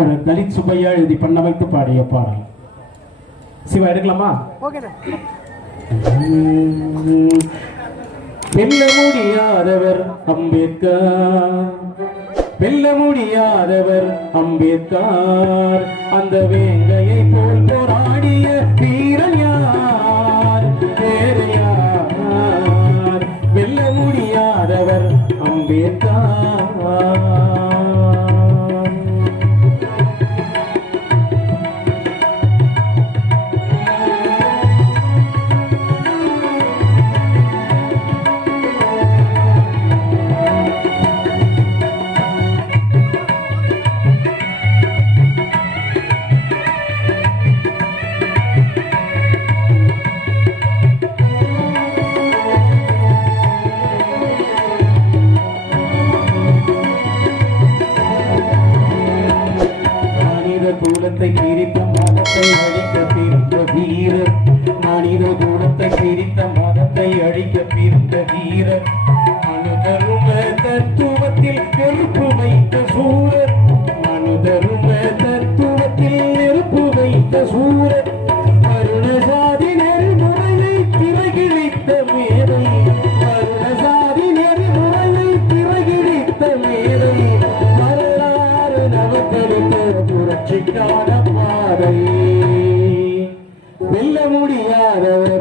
ஒரு தலித் சுப்பையா எழுதி பண்ணமைத்து பாடிய பாடல். சிவா எடுக்கலாமா? வெல்ல முடியாதவர் அம்பேத்கர். வெல்ல முடியாதவர் அம்பேத்கர். அந்த வேங்கையை போல் போராடிய வீரன் யார்? வெல்ல முடியாதவர் அம்பேத்கர். மனித பிரித்த மதத்தை அழிக்க பிரித்த வீரர். மனித கூலத்தை பிரித்த மதத்தை அழிக்க பிரித்த வீரர். அனுதரும தத்துவ புரட்சிக்கான பாதை. வெல்ல முடியாதவர்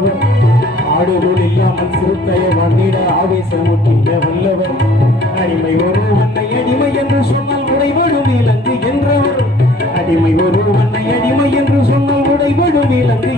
வல்லவர். ஆடுபோல் இல்லாமல் சிறுத்தைய வண்டிட ஆவேசமுட்டிய வல்லவர். அடிமை ஒருவனை அடிமை என்று சொன்னால் உடைபடும் இலங்கு என்றவர். அடிமை ஒருவனை அடிமை என்று சொன்னால் உடைபடும் இலங்கு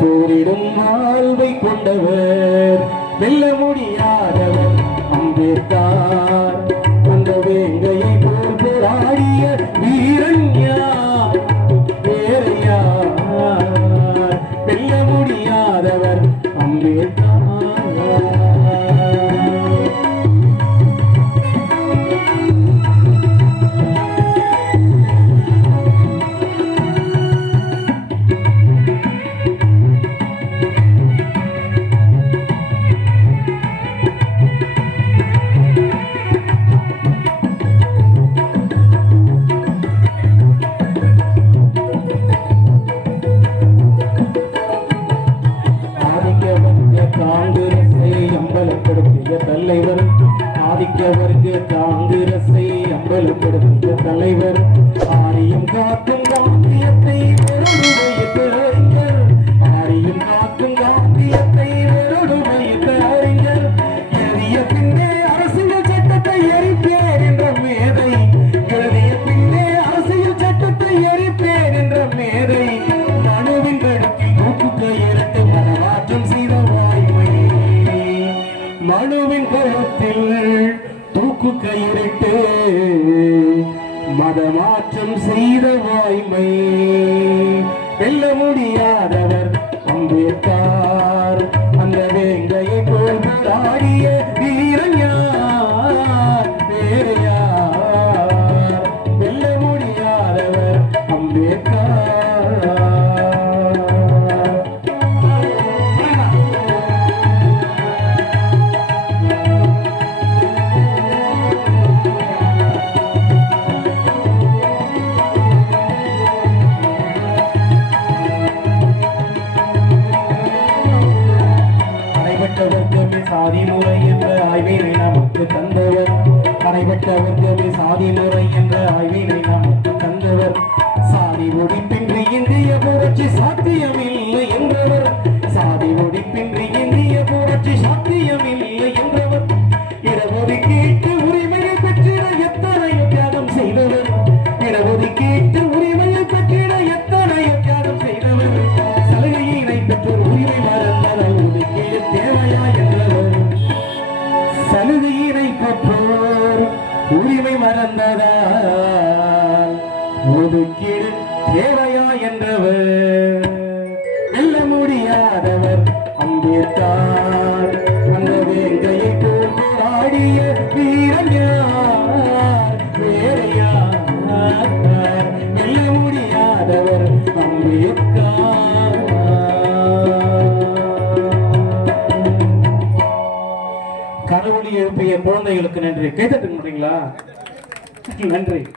போரிடும் ஆழ்வை கொண்டவர் வெல்ல முடியாதவர் அம்பேத்கர். காங்கிரஸை அம்பலப்படுத்திய தலைவர் ஆரியம் காக்கும் மனுவின் கருத்தில் தூக்கு கயிறிட்டு மதமாற்றம் செய்த வாய்மை வெல்ல முடியாதவர் அம்பேத்கர் அந்த வேங்கையை போல் போராடிய வீரன் யார்? வேறு யார்? வெல்ல முடியாதவர் அம்பேத்கர் என்ற ஆய்வினை நமக்கு தந்தவர். கடைபட்ட ஒன்றுமே சாதி முறை என்ற ஆய்வினை நமக்கு தந்தவர். சாதி ஒழிப்பின்றி இந்திய புரட்சி சாத்தியமில்லை என்றவர். ஒதுக்கீடு தேவையா என்றவர். நல்ல முடியாதவர் அம்பேத்கர். அந்த வேங்கையை போல் போராடிய வீரன் யார்? வேறு யார்? வெல்ல முடியாதவர் அம்பேத்கர். கடவுளை எழுப்பிய குழந்தைகளுக்கு நன்றி. கேட்டுட்டு முடியுங்களா நன்றி.